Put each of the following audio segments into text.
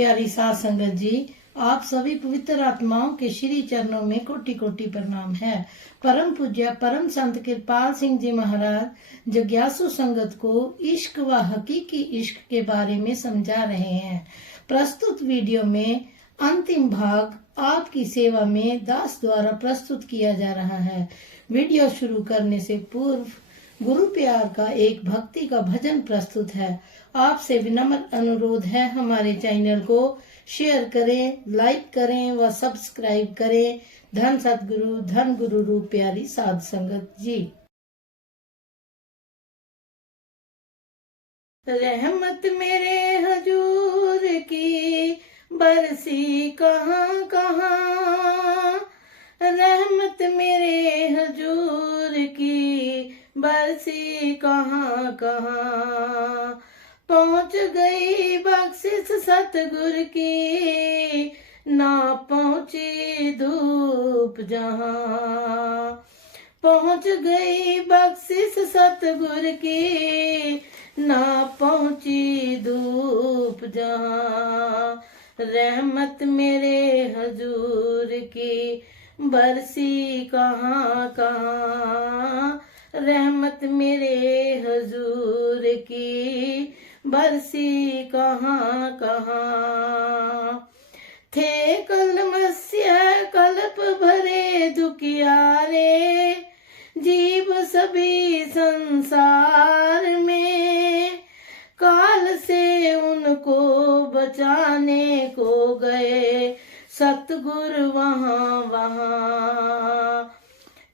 प्यारी साध संगत जी, आप सभी पवित्र आत्माओं के श्री चरणों में कोटि कोटि प्रणाम है। परम पूज्य परम संत कृपाल सिंह जी महाराज जिज्ञासु संगत को इश्क व हकीकी इश्क के बारे में समझा रहे हैं। प्रस्तुत वीडियो में अंतिम भाग आपकी सेवा में दास द्वारा प्रस्तुत किया जा रहा है। वीडियो शुरू करने से पूर्व गुरु प्यार का एक भक्ति का भजन प्रस्तुत है। आपसे विनम्र अनुरोध है, हमारे चैनल को शेयर करें, लाइक करें व सब्सक्राइब करें। धन सतगुरु धन गुरु रूप प्यारी साध संगत जी। रहमत मेरे हजूर की बरसी कहाँ कहाँ, रहमत मेरे हजूर की बरसी कहाँ कहाँ। पहुँच गई बख्शिश सतगुर की, ना पहुँची धूप जहाँ। पहुँच गई बख्शिश सतगुर की, ना पहुँची धूप जहाँ। रहमत मेरे हजूर की बरसी कहाँ कहाँ, रहमत मेरे हजूर की बरसी कहाँ कहाँ। थे कलमस्य कल्प भरे दुखियारे, जीव सभी संसार में। काल से उनको बचाने को गए सतगुरु वहाँ वहाँ।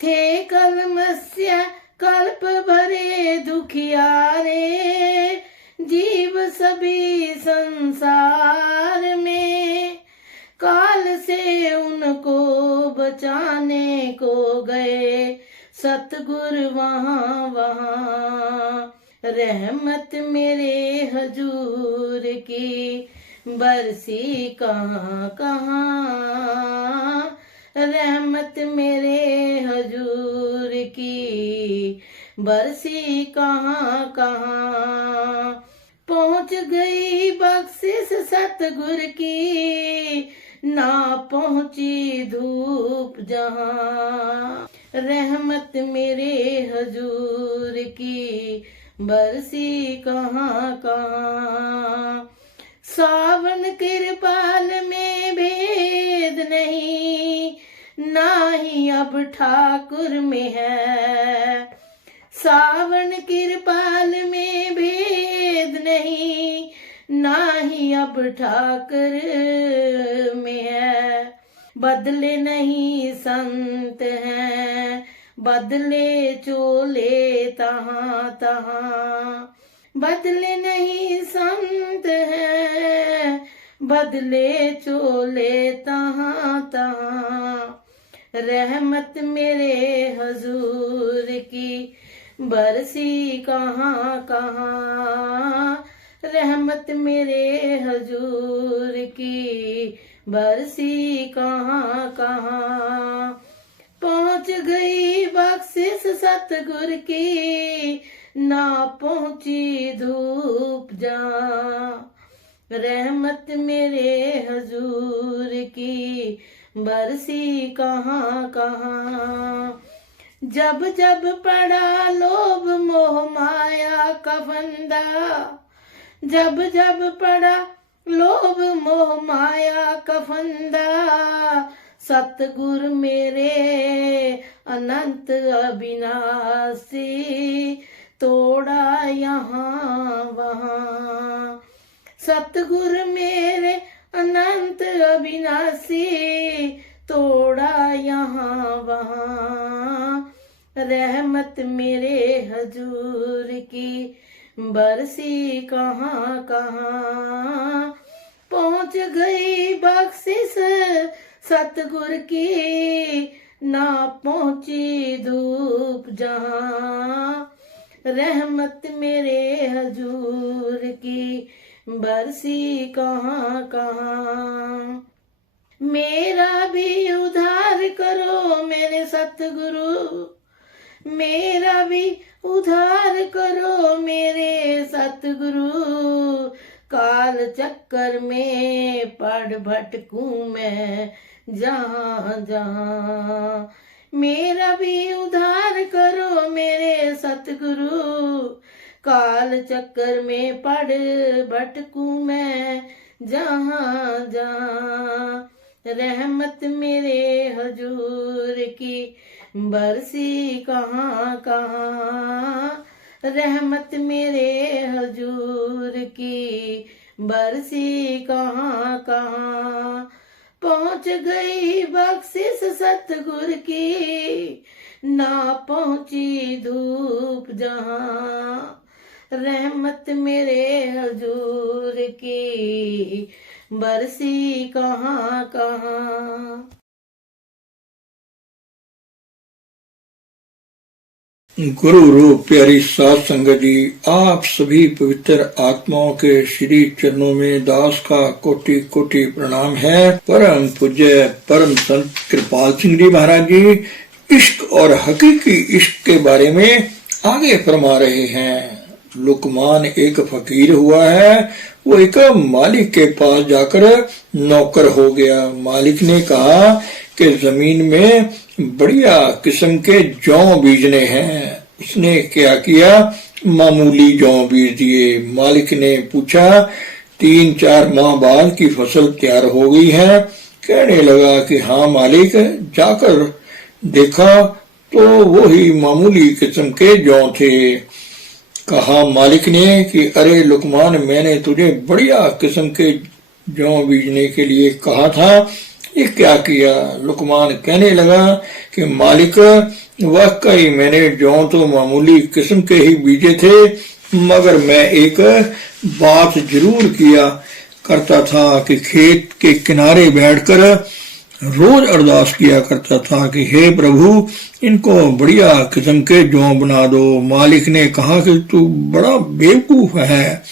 थे कलमस्य कल्प भरे दुखियारे, जीव सभी संसार में। काल से उनको बचाने को गए सतगुरु वहाँ वहाँ। रहमत मेरे हजूर की बरसी कहाँ कहाँ, रहमत मेरे हजूर की बरसी कहाँ कहाँ। पहुँच गई बख्शिश सतगुर की, ना पहुँची धूप जहाँ। रहमत मेरे हजूर की बरसी कहाँ कहाँ। सावन कृपाल में भेद नहीं, ना ही अब ठाकुर में है। सावन कृपाल में भेद नहीं, ना ही अब ठाकुर में है। बदले नहीं संत हैं, बदले चोले तहाँ तहाँ। बदले नहीं संत हैं, बदले चोले तहाँ तहाँ। रहमत मेरे हजूर की बरसी कहाँ कहाँ, रहमत मेरे हजूर की बरसी कहाँ कहाँ। पहुँच गई बख्शिश सतगुर की, ना पहुँची धूप जहाँ। रहमत मेरे हजूर की बरसी कहाँ कहाँ। जब जब पड़ा लोभ मोह माया का फंदा, जब जब पड़ा लोभ मोह माया का फंदा। सतगुर मेरे अनंत अविनाशी, तोड़ा यहाँ वहाँ। सतगुर मेरे अनंत अविनाशी, तोड़ा यहाँ वहाँ। रहमत मेरे हजूर की बरसी कहाँ कहाँ। पहुँच गई बख्शिश सतगुर की, ना पहुँची धूप जहाँ। रहमत मेरे हजूर की बरसी कहाँ कहाँ। मेरा भी उद्धार करो मेरे सतगुरु, मेरा भी उद्धार करो मेरे सतगुरु। काल चक्कर में पड़ भटकूं मैं जहां जहां। मेरा भी उद्धार करो मेरे सतगुरु, काल चक्कर में पड़ भटकूं मैं जहां जहां। रहमत मेरे हजूर की बरसी कहाँ कहाँ, रहमत मेरे हजूर की बरसी कहाँ कहाँ। पहुँच गई बख्शिश सतगुर की, ना पहुँची धूप जहाँ। रहमत मेरे हजूर की बरसी कहाँ कहाँ। गुरु रूप प्यारी साध संगत जी, आप सभी पवित्र आत्माओं के श्री चरणों में दास का कोटि कोटि प्रणाम है। परम पूज्य परम संत कृपाल सिंह जी महाराज जी इश्क और हकीकी इश्क के बारे में आगे फरमा रहे हैं। लुकमान एक फकीर हुआ है, वो एक मालिक के पास जाकर नौकर हो गया। मालिक ने कहा कि जमीन में बढ़िया किस्म के जौ बीजने हैं। उसने क्या किया, मामूली जौ बीज दिए। मालिक ने पूछा 3-4 माह बाद की फसल तैयार हो गई है। कहने लगा कि हाँ मालिक। जाकर देखा तो वो ही मामूली किस्म के जौ थे। कहा मालिक ने कि अरे लुकमान, मैंने तुझे बढ़िया किस्म के जौ बीजने के लिए कहा था, ये क्या किया। लुकमान कहने लगा कि मालिक, वाकई मैंने जौ तो मामूली किस्म के ही बीजे थे, मगर मैं एक बात जरूर किया करता था कि खेत के किनारे बैठकर रोज अरदास किया करता था कि हे प्रभु, इनको बढ़िया किस्म के जौ बना दो। मालिक ने कहा कि तू बड़ा बेवकूफ है,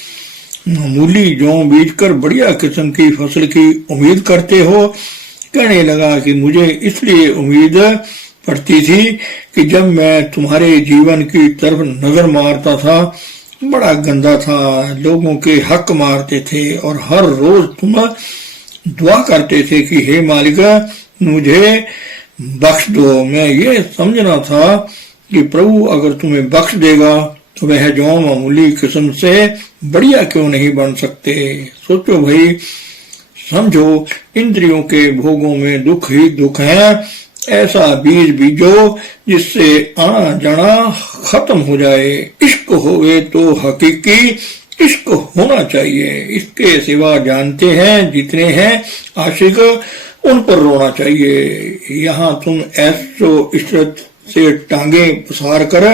मामूली जौ बीजकर बढ़िया किस्म की फसल की उम्मीद करते हो। कहने लगा कि मुझे इसलिए उम्मीद पड़ती थी कि जब मैं तुम्हारे जीवन की तरफ नजर मारता था, बड़ा गंदा था, लोगों के हक मारते थे और हर रोज तुम दुआ करते थे कि हे मालिक, मुझे बख्श दो। मैं ये समझना था कि प्रभु अगर तुम्हें बख्श देगा तो वह जौ मामूली किस्म से बढ़िया क्यों नहीं बन सकते। सोचो भाई, समझो, इंद्रियों के भोगों में दुख ही दुख है। ऐसा बीज बीजो जिससे आना जाना खत्म हो जाए। इश्क होवे तो हकीकी इश्क होना चाहिए। इसके सिवा जानते हैं जितने हैं आशिक, उन पर रोना चाहिए। यहाँ तुम ऐसो इशरत से टांगे पसार कर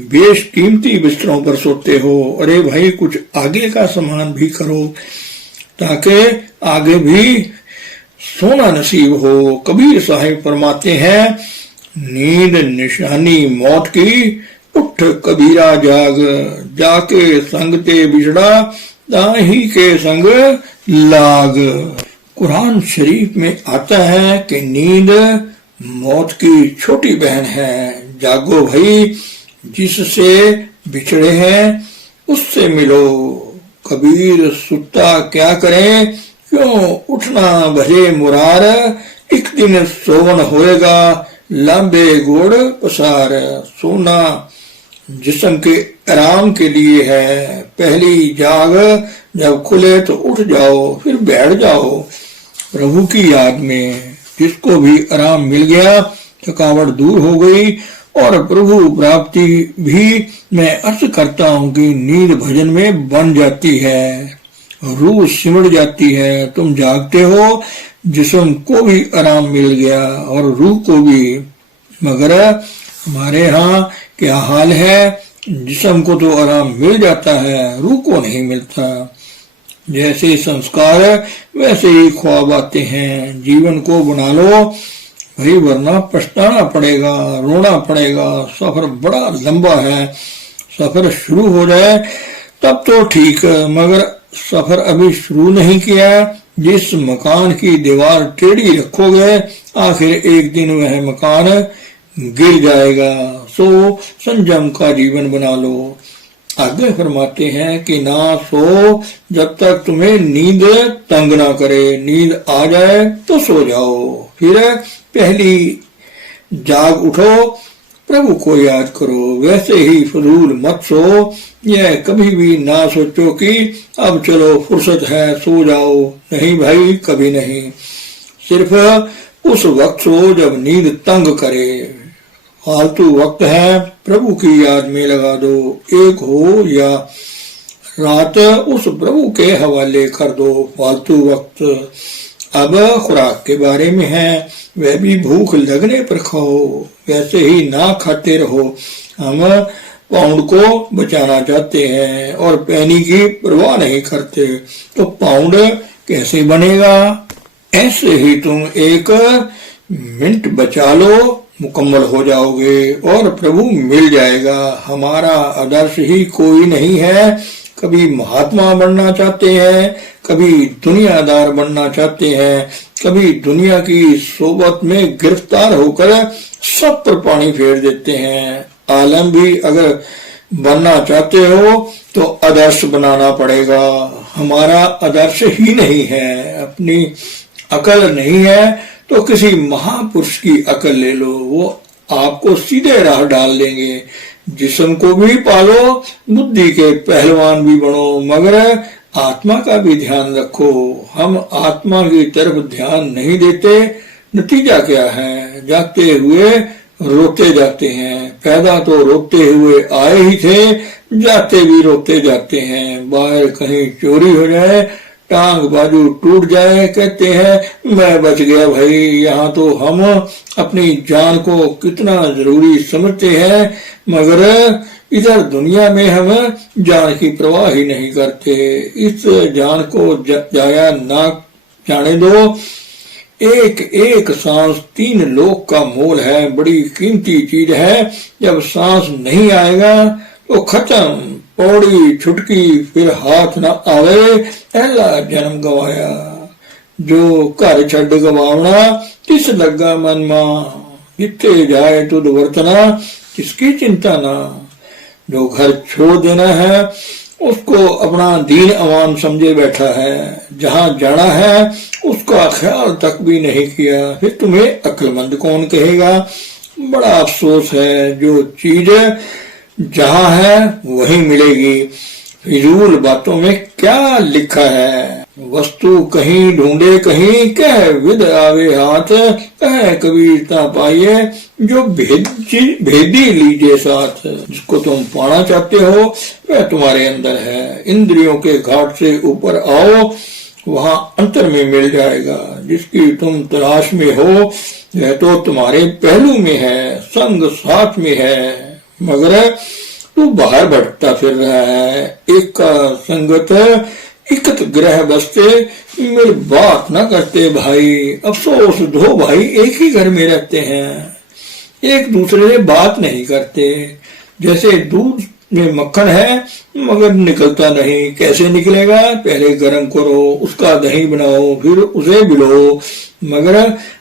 बेशकीमती बिस्तरों पर सोते हो। अरे भाई, कुछ आगे का सामान भी करो ताकि आगे भी सोना नसीब हो। कबीर साहिब फरमाते हैं, नींद निशानी मौत की, उठ कबीरा जाग, जाके संग ते बिछड़ा ताही के संग लाग। कुरान शरीफ में आता है कि नींद मौत की छोटी बहन है। जागो भाई, जिससे बिछड़े हैं उससे मिलो। कबीर सुत्ता क्या करे, क्यों उठना भजे मुरार, एक दिन सोवन होएगा लंबे गोड़ पसार। सोना जिस्म के आराम के लिए है। पहली जाग जब खुले तो उठ जाओ, फिर बैठ जाओ प्रभु की याद में। जिसको भी आराम मिल गया, थकावट दूर हो गई और प्रभु प्राप्ति भी मैं अर्ज करता हूँ कि नींद भजन में बन जाती है, रूह सिमट जाती है। तुम जागते हो, जिस्म को भी आराम मिल गया और रूह को भी। मगर हमारे यहाँ क्या हाल है, जिस्म को तो आराम मिल जाता है, रूह को नहीं मिलता। जैसे संस्कार वैसे ही ख्वाब आते हैं। जीवन को बना लो भाई, वरना पछताना पड़ेगा, रोना पड़ेगा। सफर बड़ा लंबा है। सफर शुरू हो जाए तब तो ठीक, मगर सफर अभी शुरू नहीं किया। जिस मकान की दीवार टेढ़ी रखोगे, आखिर एक दिन वह मकान गिर जाएगा। सो संयम का जीवन बना लो। आगे फरमाते हैं कि ना सो जब तक तुम्हें नींद तंग ना करे, नींद आ जाए तो सो जाओ, फिर पहली जाग उठो, प्रभु को याद करो। वैसे ही फजूल मत सो, यह कभी भी ना सोचो कि अब चलो फुर्सत है सो जाओ, नहीं भाई, कभी नहीं। सिर्फ उस वक्त सो जब नींद तंग करे। फालतू वक्त है प्रभु की याद में लगा दो, एक हो या रात उस प्रभु के हवाले कर दो। फालतू वक्त अब खुराक के बारे में है, वह भी भूख लगने पर खाओ, वैसे ही ना खाते रहो। हम पाउंड को बचाना चाहते हैं और पैनी की परवाह नहीं करते, तो पाउंड कैसे बनेगा? ऐसे ही तुम एक मिनट बचा लो, मुकम्मल हो जाओगे और प्रभु मिल जाएगा। हमारा आदर्श ही कोई नहीं है। कभी महात्मा बनना चाहते हैं, कभी दुनियादार बनना चाहते हैं, कभी दुनिया की सोबत में गिरफ्तार होकर सब पर पानी फेर देते हैं। आलम भी अगर बनना चाहते हो तो आदर्श बनाना पड़ेगा। हमारा आदर्श ही नहीं है, अपनी अकल नहीं है तो किसी महापुरुष की अकल ले लो, वो आपको सीधे राह डाल देंगे। जिस्म को भी पालो, बुद्धि के पहलवान भी बनो, मगर आत्मा का भी ध्यान रखो। हम आत्मा की तरफ ध्यान नहीं देते, नतीजा क्या है? जाते हुए रोते जाते हैं। पैदा तो रोते हुए आए ही थे, जाते भी रोते जाते हैं। बाहर कहीं चोरी हो जाए, टांग बाजू टूट जाए, कहते हैं मैं बच गया भाई। यहाँ तो हम अपनी जान को कितना जरूरी समझते हैं, मगर इधर दुनिया में हम जान की परवाह ही नहीं करते। इस जान को जाया ना जाने दो। एक एक सांस 3 लोक का मोल है, बड़ी कीमती चीज है। जब सांस नहीं आएगा तो खत्म, पौड़ी छुटकी, फिर हाथ न आवे, पहला जन्म गवाया। जो घर छड़ गवावना, किस लगा मन मां, जिथे जाए तुद वर्तना, किसकी चिंता ना। जो घर छोड़ देना है उसको अपना दीन अवान समझे बैठा है, जहां जाना है उसका ख्याल तक भी नहीं किया, फिर तुम्हें अक्लमंद कौन कहेगा? बड़ा अफसोस है, जो चीज जहां है वहीं मिलेगी। फिजूल बातों में क्या लिखा है? वस्तु कहीं ढूंढे कहीं, कह विद आवे हाथ, कह कबीर ता पाइए, जो भेदी लीजिए साथ। जिसको तुम पाना चाहते हो वह तुम्हारे अंदर है। इंद्रियों के घाट से ऊपर आओ, वहां अंतर में मिल जाएगा। जिसकी तुम तलाश में हो वह तो तुम्हारे पहलू में है, संग साथ में है, मगर तू बाहर भटकता फिर रहा है। एक का संगत इकत ग्रह बसते, मिल बात न करते भाई। अफसोस दो भाई एक ही घर में रहते हैं, एक दूसरे से बात नहीं करते। जैसे दूध में मक्खन है मगर निकलता नहीं, कैसे निकलेगा? पहले गर्म करो, उसका दही बनाओ, फिर उसे बिलो, मगर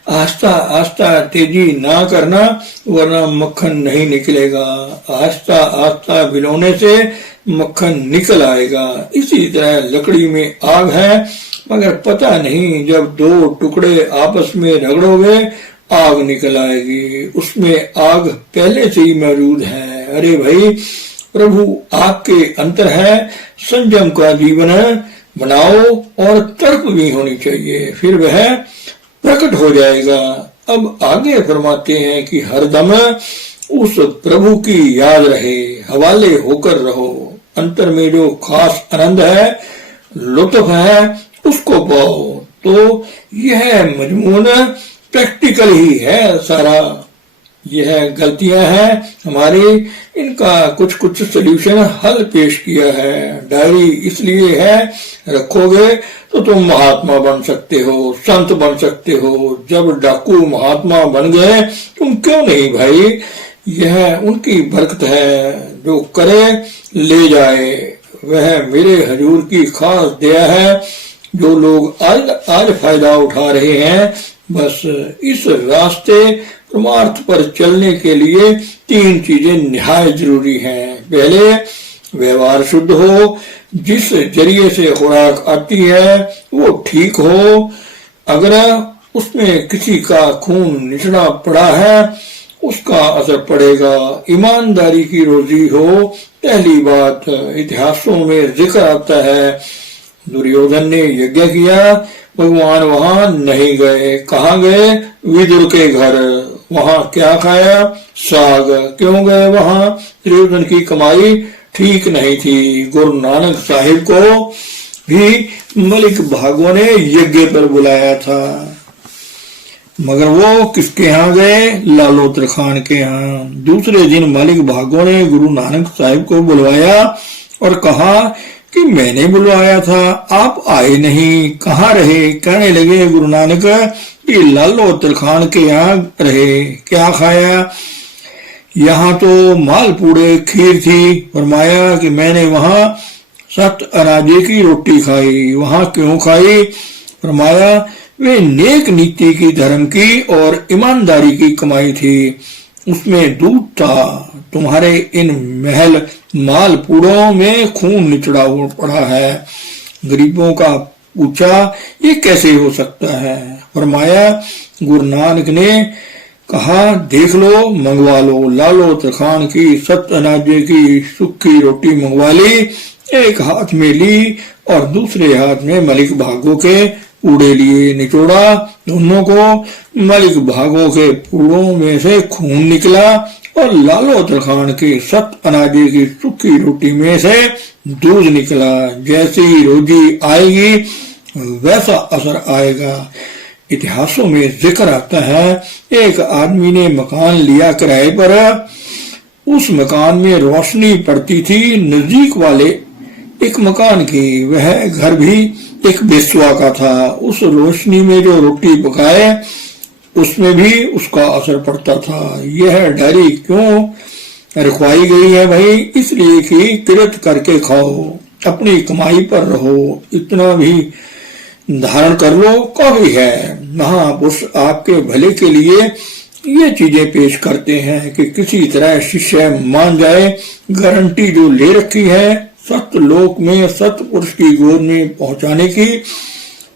आस्ता आस्ता तेजी ना करना, वरना मक्खन नहीं निकलेगा। आस्ता आस्ता बिलोने से मक्खन निकल आएगा। इसी तरह लकड़ी में आग है, मगर पता नहीं जब 2 टुकड़े आपस में रगड़ोगे आग निकल आएगी। उसमें आग पहले से ही मौजूद है। अरे भाई, प्रभु आपके अंतर है। संयम का जीवन बनाओ और तर्क भी होनी चाहिए, फिर वह प्रकट हो जाएगा। अब आगे फरमाते हैं कि हरदम उस प्रभु की याद रहे, हवाले होकर रहो। अंतर में जो खास आनंद है, लुत्फ है, उसको पाओ। तो यह मजमून प्रैक्टिकल ही है सारा। यह गलतियां हैं हमारी, इनका कुछ कुछ सॉल्यूशन हल पेश किया है। डायरी इसलिए है, रखोगे तो तुम महात्मा बन सकते हो, संत बन सकते हो। जब डाकू महात्मा बन गए, तुम क्यों नहीं भाई? यह उनकी बरकत है, जो करे ले जाए। वह मेरे हजूर की खास दया है। जो लोग आज फायदा उठा रहे हैं, बस इस रास्ते परमार्थ पर चलने के लिए 3 चीजें निहायत जरूरी हैं। पहले व्यवहार शुद्ध हो, जिस जरिए से खुराक आती है वो ठीक हो। अगर उसमें किसी का खून निचड़ा पड़ा है उसका असर पड़ेगा। ईमानदारी की रोजी हो। पहली बात इतिहासों में जिक्र आता है, दुर्योधन ने यज्ञ किया, भगवान वहां नहीं गए। कहाँ गए? विदुर के घर। वहां क्या खाया? साग। क्यों गए वहां? दुर्योधन की कमाई ठीक नहीं थी। गुरु नानक साहिब को भी मलिक भागों ने यज्ञ पर बुलाया था, मगर वो किसके यहाँ गए? लालोत्र खान के यहाँ। दूसरे दिन मलिक भागों ने गुरु नानक साहिब को बुलवाया और कहा कि मैंने बुलवाया था, आप आए नहीं, कहाँ रहे? कहने लगे गुरु नानक कि लालोत्र खान के यहाँ रहे। क्या खाया? यहाँ तो मालपूड़े खीर थी। फरमाया कि मैंने वहां 7 अनाजे की रोटी खाई। वहां क्यों खाई? फरमाया वे नेक नीति की, धर्म की और ईमानदारी की कमाई थी, उसमें दूध था। तुम्हारे इन महल मालपूड़ों में खून निचड़ा पड़ा है। गरीबों का पूछा ये कैसे हो सकता है? फरमाया गुरु नानक ने कहा देख लो, मंगवा लो। लालोत्र खान की 7 अनाजे की सूखी रोटी मंगवा ली, एक हाथ में ली और दूसरे हाथ में मलिक भागों के पूड़े लिए। निचोड़ा दोनों को। मलिक भागों के पूड़ों में से खून निकला और लालोत्र खान की 7 अनाजे की सूखी रोटी में से दूध निकला। जैसी रोजी आएगी वैसा असर आएगा। इतिहासों में जिक्र आता है, एक आदमी ने मकान लिया किराए पर। उस मकान में रोशनी पड़ती थी नजदीक वाले एक मकान की। वह घर भी एक बेसुआ का था। उस रोशनी में जो रोटी पकाए उसमें भी उसका असर पड़ता था। यह डायरी क्यों रखवाई गई है भाई? इसलिए कि किरत करके खाओ, अपनी कमाई पर रहो, इतना भी धारण कर लो, काफी है। महापुरुष आपके भले के लिए ये चीजें पेश करते हैं कि किसी तरह शिष्य मान जाए। गारंटी जो ले रखी है सत्यलोक में सतपुरुष की गोद में पहुंचाने की,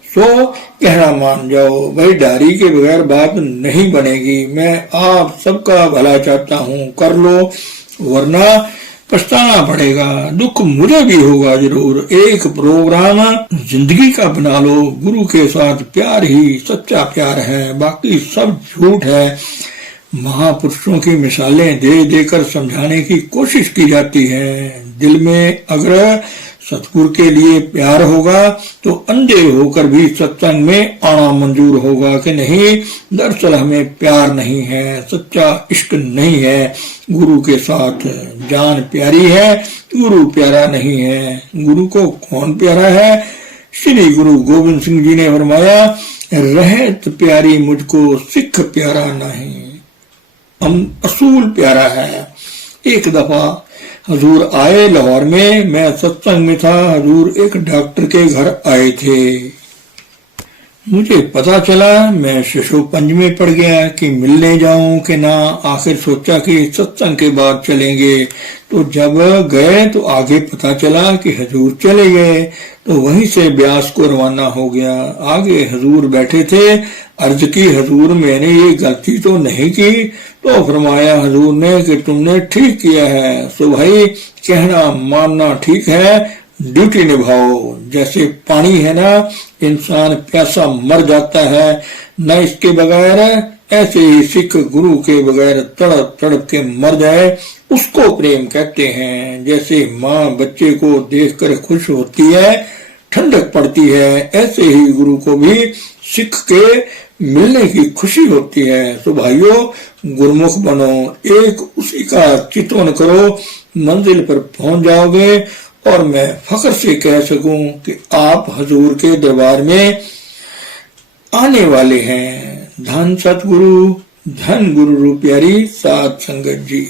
सो कहना मान जाओ। भाई डायरी के बगैर बात नहीं बनेगी। मैं आप सबका भला चाहता हूँ, कर लो, वरना पछताना पड़ेगा। दुख मुझे भी होगा जरूर। एक प्रोग्राम जिंदगी का बना लो। गुरु के साथ प्यार ही सच्चा प्यार है, बाकी सब झूठ है। महापुरुषों की मिसालें दे देकर समझाने की कोशिश की जाती है। दिल में अगर सतगुरु के लिए प्यार होगा तो अंधे होकर भी सत्संग में आना मंजूर होगा कि नहीं, दरअसल हमें प्यार नहीं है, सच्चा इश्क नहीं है गुरु के साथ। जान प्यारी है, गुरु प्यारा नहीं है। गुरु को कौन प्यारा है? श्री गुरु गोविंद सिंह जी ने फरमाया, रहत प्यारी मुझको सिख प्यारा नहीं, हम असूल प्यारा है। एक दफा हजूर आए लाहौर में, मैं सत्संग में था। हजूर एक डॉक्टर के घर आए थे। मुझे पता चला, मैं शिशोपंज में पड़ गया कि मिलने जाऊं कि ना। आखिर सोचा कि सत्संग के बाद चलेंगे। तो जब गए तो आगे पता चला कि हजूर चले गए, तो वहीं से ब्यास को रवाना हो गया। आगे हजूर बैठे थे। अर्ज की हजूर मैंने ये गलती तो नहीं की? तो फरमाया हजूर ने कि तुमने ठीक किया है। सो भाई कहना मानना ठीक है, ड्यूटी निभाओ। जैसे पानी है ना, इंसान प्यासा मर जाता है न इसके बगैर, ऐसे ही सिख गुरु के बगैर तड़प तड़प के मर जाए उसको प्रेम कहते हैं। जैसे माँ बच्चे को देखकर खुश होती है, ठंडक पड़ती है, ऐसे ही गुरु को भी सिख के मिलने की खुशी होती है। तो भाइयों गुरुमुख बनो, एक उसी का चितवन करो, मंजिल पर पहुंच जाओगे। और मैं फख्र से कह सकूं कि आप हजूर के दरबार में आने वाले हैं। धन सतगुरु, धन गुरु प्यारी साध संगत जी।